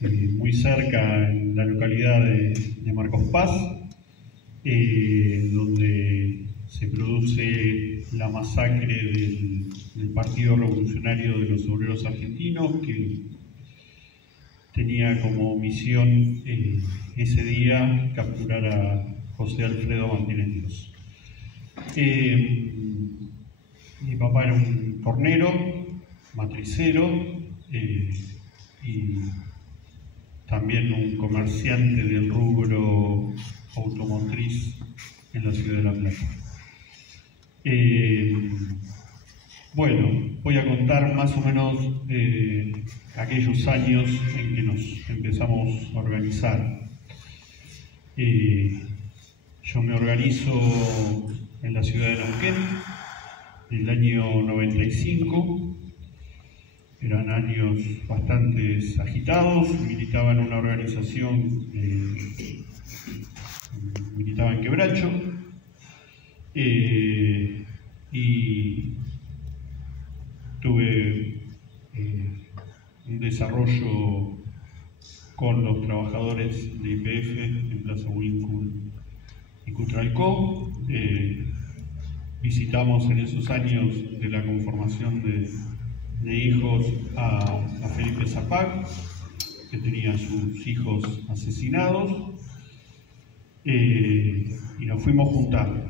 muy cerca, en la localidad de Marcos Paz, donde se produce la masacre del Partido Revolucionario de los Obreros Argentinos, que tenía como misión ese día capturar a José Alfredo Martínez Dios. Mi papá era un tornero, matricero, y también un comerciante del rubro automotriz en la ciudad de La Plata. Bueno, voy a contar más o menos aquellos años en que nos empezamos a organizar. Yo me organizo en la ciudad de Neuquén en el año 95. Eran años bastante agitados. Militaba en una organización, militaba en Quebracho, y tuve un desarrollo con los trabajadores de YPF en Plaza Huíncul y Cutralcó. Visitamos en esos años de la conformación de hijos a Felipe Zapag, que tenía a sus hijos asesinados, y nos fuimos juntando,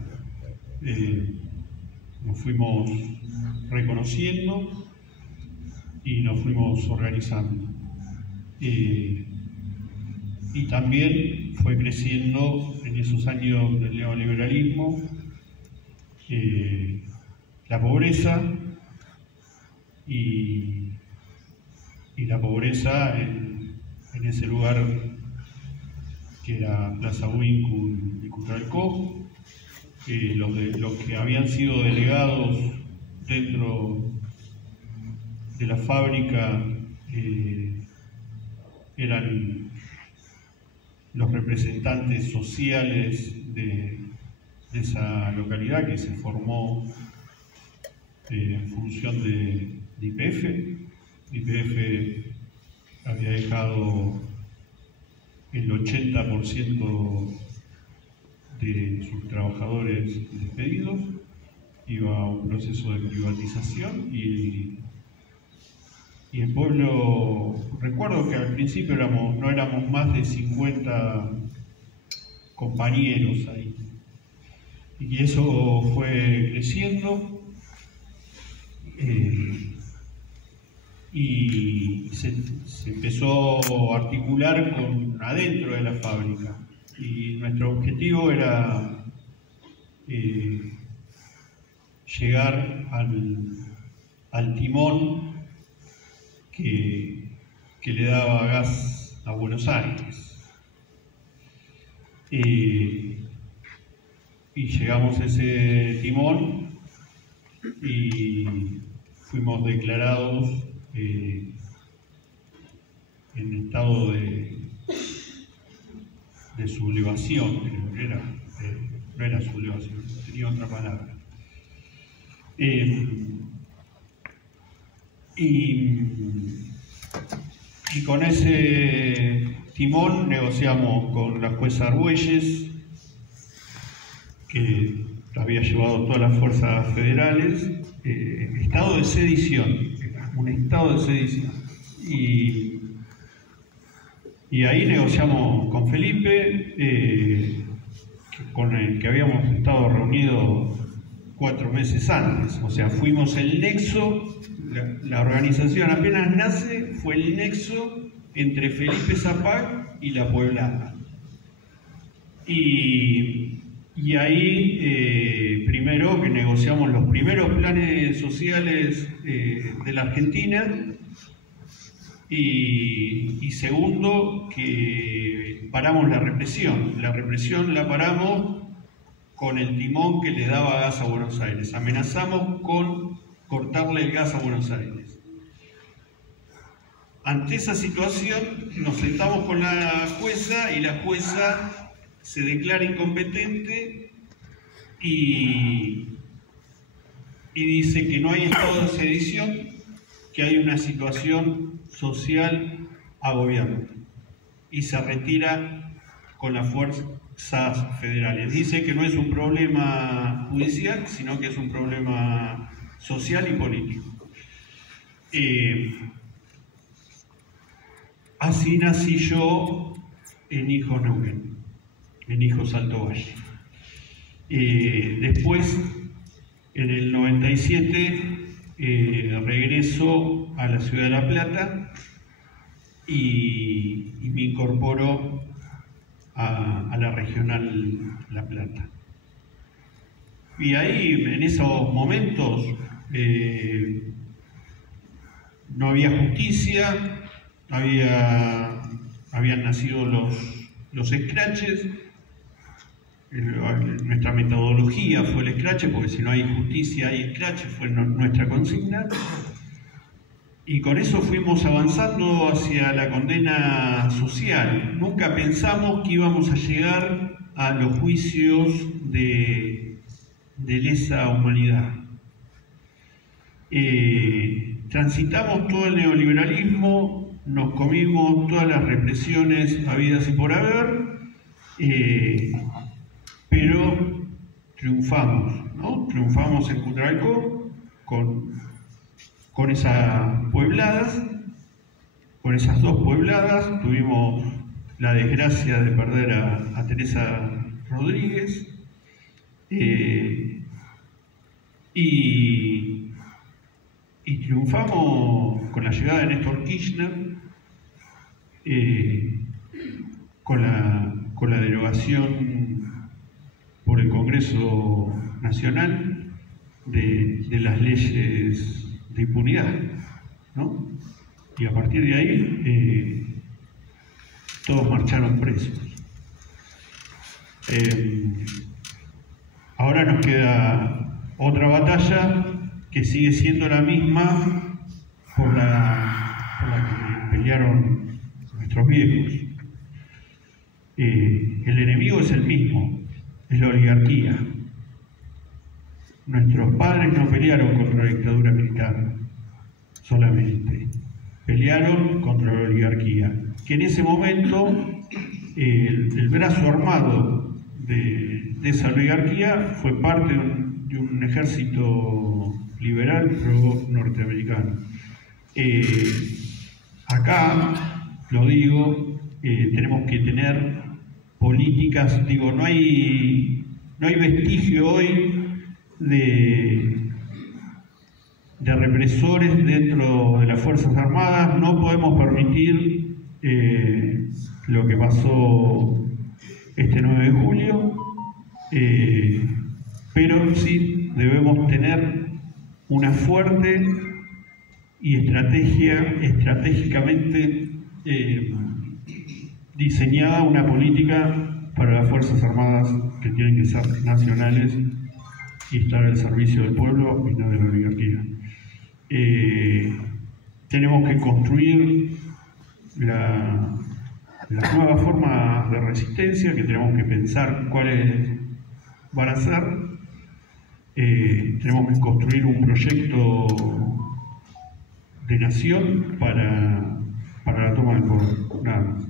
nos fuimos reconociendo y nos fuimos organizando. Y también fue creciendo en esos años del neoliberalismo la pobreza, y la pobreza en ese lugar que era Plaza Huíncul y Cutralcó. Los que habían sido delegados dentro de la fábrica eran los representantes sociales de esa localidad que se formó en función de YPF. YPF había dejado el 80% de sus trabajadores despedidos, iba a un proceso de privatización, y el pueblo, recuerdo que al principio no éramos más de 50 compañeros ahí, y eso fue creciendo, y se empezó a articular adentro de la fábrica, y nuestro objetivo era llegar al timón que le daba gas a Buenos Aires. Y llegamos a ese timón y fuimos declarados en estado de sublevación. No era sublevación, tenía otra palabra. Y con ese timón negociamos con la jueza Argüelles, que había llevado todas las fuerzas federales, estado de sedición, un estado de sedición. Y ahí negociamos con Felipe, con el que habíamos estado reunidos 4 meses antes. O sea, fuimos el nexo, la organización apenas nace, fue el nexo entre Felipe Zapag y la Pueblana. Y ahí, primero, que negociamos los primeros planes sociales de la Argentina, y segundo, que paramos la represión. La represión la paramos con el timón que le daba gas a Buenos Aires. Amenazamos con cortarle el gas a Buenos Aires. Ante esa situación nos sentamos con la jueza, y la jueza se declara incompetente y dice que no hay estado de sedición, que hay una situación social a gobierno y se retira con las fuerzas federales. Dice que no es un problema judicial, sino que es un problema social y político. Así nací yo en Hijos Neuquén, en Hijos Alto Valle. Después, en el 97, regreso a la ciudad de La Plata y me incorporo a la regional La Plata. Y ahí, en esos momentos, no había justicia, habían nacido los escraches. Nuestra metodología fue el escrache, porque si no hay justicia hay escrache, fue nuestra consigna. Y con eso fuimos avanzando hacia la condena social. Nunca pensamos que íbamos a llegar a los juicios de lesa humanidad. Transitamos todo el neoliberalismo, nos comimos todas las represiones habidas y por haber, pero triunfamos, ¿no? Triunfamos en Cutralcó con esas puebladas, con esas dos puebladas. Tuvimos la desgracia de perder a Teresa Rodríguez, y triunfamos con la llegada de Néstor Kirchner, con la derogación por el Congreso Nacional de las leyes de impunidad, ¿no? Y a partir de ahí todos marcharon presos. Ahora nos queda otra batalla que sigue siendo la misma por la que pelearon nuestros viejos. El enemigo es el mismo, es la oligarquía. Nuestros padres no pelearon contra la dictadura militar solamente, pelearon contra la oligarquía, que en ese momento el brazo armado de esa oligarquía fue parte de un ejército liberal pro-norteamericano. Acá, lo digo, tenemos que tener políticas, digo, no hay vestigio hoy de represores dentro de las Fuerzas Armadas. No podemos permitir lo que pasó este 9 de julio, pero sí debemos tener una fuerte y estratégicamente diseñada una política para las Fuerzas Armadas que tienen que ser nacionales y estar al servicio del pueblo y no de la oligarquía. Tenemos que construir las nuevas formas de resistencia, que tenemos que pensar cuáles van a ser. Tenemos que construir un proyecto de nación para la toma del poder. Nada más.